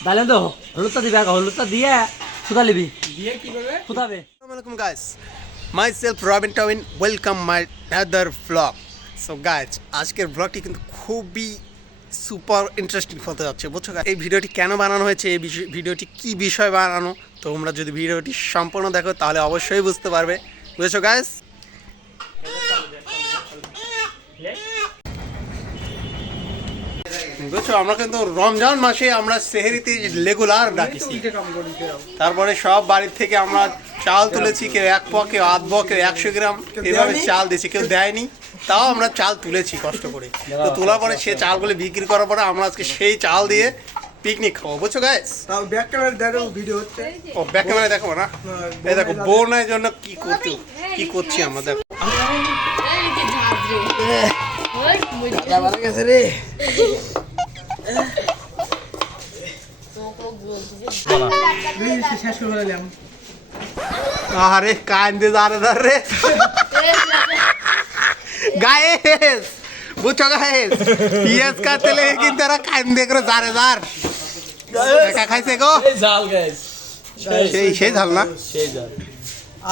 ডালেন তো হলুদটা দিবি আগে হলুদটা দিয়ে সুতা লিবি দিয়ে কি করবে সুতাবে। আসসালামু guys myself Robin Tobin welcome my other blog so guys আজকের ব্লগটি কিন্তু খুবই সুপার ইন্টারেস্টিং হতে যাচ্ছে বুঝছ এই ভিডিওটি কেন বানানো হয়েছে এই বিষয়- ভিডিওটি কি বিষয় বানানো? তোমরা যদি ভিডিওটি সম্পূর্ণ দেখো তাহলে অবশ্যই বুঝতে পারবে। বুঝেছ গাইস বুঝছ? আমরা কিন্তু রমজান মাসে আমরা সেহেরিতে রেগুলার ডাকিছি। তারপরে সব বাড়ির থেকে আমরা চাল তুলেছি কেউ এক প কেউ আধ প কেউ একশো গ্রাম। এভাবে চাল দিয়েছি কেউ দেয়নি। তাও আমরা চাল তুলেছি কষ্ট করে। তো তোলার পরে সে চালগুলো বিক্রি করার পরে আমরা আজকে সেই চাল দিয়ে পিকনিক খাব বুঝছ গাইস তাও ব্যাক ক্যামেরা দেখো ভিডিও হচ্ছে। ও ব্যাক ক্যামেরা দেখো না? এই দেখো বউনার জন্য কি করছ কি করছি আমরা দেখো। গেছে রে শেষ করে ফেলাম আরে কান্দে দাঁড়ে দাঁড়ে গায়েস বুঝছ গায়েস? পিয়াজ কাটলে কিন্তু এরা কান্দে করে দাঁড়ে দাঁড় একা খাইছে গো। জাল গাইস সেই সেই ঝাল না? সেই জাল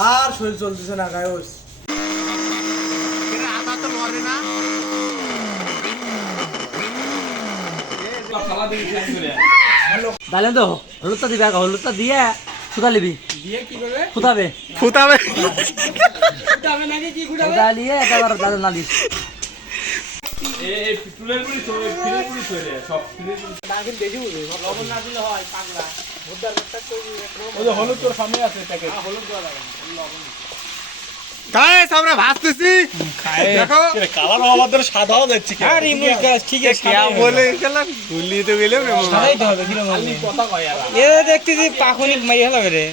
আর শরীর চলতেছে না গায়স। ডালেন তো হলুদটা দিবি আগে হলুদটা দিয়ে করবে? সুতাবে ফুটাবে। না দিস দিলে হয় যে হলুদ তোর সামনে আছে প্যাকেট হলুদ গায়েস আমরা ভাসতেছি। দেখো। কালার আমাদের সাদাও দেখছি আর ইমুল গাছ ঠিক আছে কে বলে গেলাম তো রে মামা। সাদাই তো হবে কীরকম কথা কয় আর এ দেখতেছি পাখনি মারি হলো রে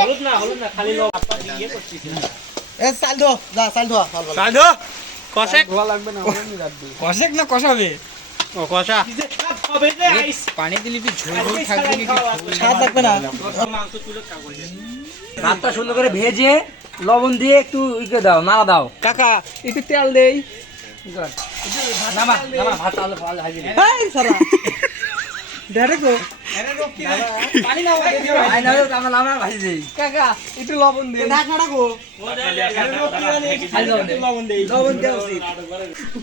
হলুদ না হলুদ না খালি লবণ করছিস এ চাল দো যা চাল দো সাধু কষেক ধোয়া লাগবে না কষেক না কষাবে? ও কষা। পানি দিলি তুই ঝোল ঝোল থাকবে নাকি স্বাদ লাগবে না। ভাতটা সুন্দর করে ভেজে লবণ দিয়ে একটু ইকে দাও নাড়া দাও। কাকা একটু তেল দেই। নামা নামা ভাত তাহলে ভালো ভাজি এই সারা দেখো একটু লবণ দে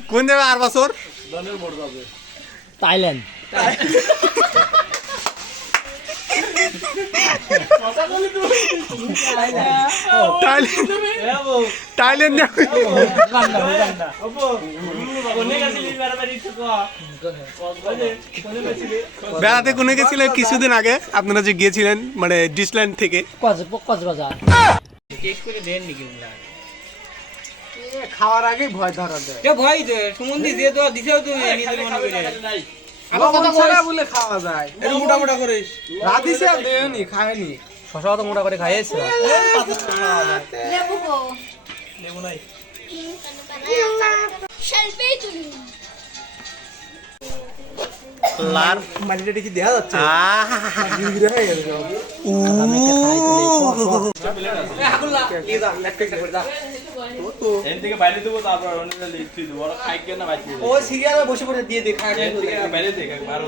কোন দেবে আর বছর? থাইল্যান্ড বেড়াতে কোনে গেছিলেন কিছুদিন আগে আপনারা যে গিয়েছিলেন মানে ডিসল্যান্ড থেকে। খাওয়ার আগে ভয় ধরা দেয়। ভয় দে সুমন্দি দিয়ে তো দিছেও তুমি নিজের মনে করে। শশা তো মোটা করে খাইয়েছে। লেবু নাই। লার মাটিটা কি দেখা যাচ্ছে? গেছে এর থেকে বাইরে দেবো তারপর অন্য লিখতে দেবো। ওরা খাই কেন ও সিরিয়ালে বসে পড়ে দিয়ে দে বাইরে দেখ বারো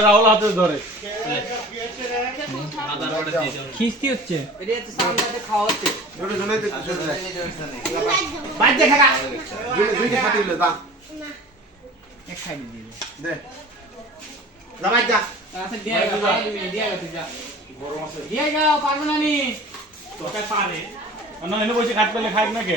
রাহুল হাতে ধরে। খিস্তি হচ্ছে। দিয়ে যাও পারব না নি। অন্য এনে বসে খাট পেলে খাই না কে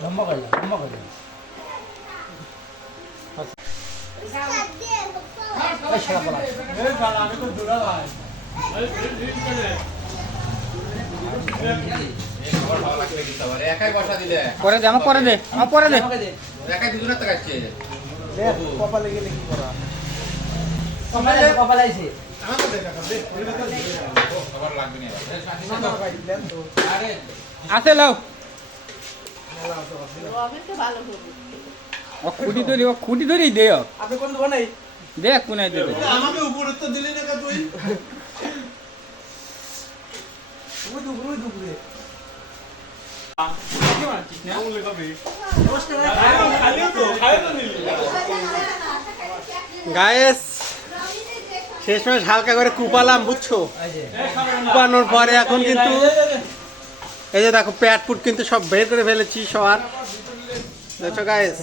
লম্বা করলাম লম্বা করলাম পরে দে আমার পরে দে। আমার পরে দে একাই দুজনে তাকাচ্ছে দেখ কপালে গেলে কি করা? কপালে কপালে আইছে আছে লাও। খুঁটি ধরি ও খুঁটি ধরি দে। আপনি কোন দোকান দেখ দে দে। আমাকে উপরে তো দিলি না তুই? ওই দুপুরে দুপুরে গায়েস শেষমেশ হালকা করে কুপালাম, বুঝছ? কুপানোর পরে এখন কিন্তু এই যে দেখো, প্যাট পুট কিন্তু সব বের করে ফেলেছি সবার। দেখছ গায়েস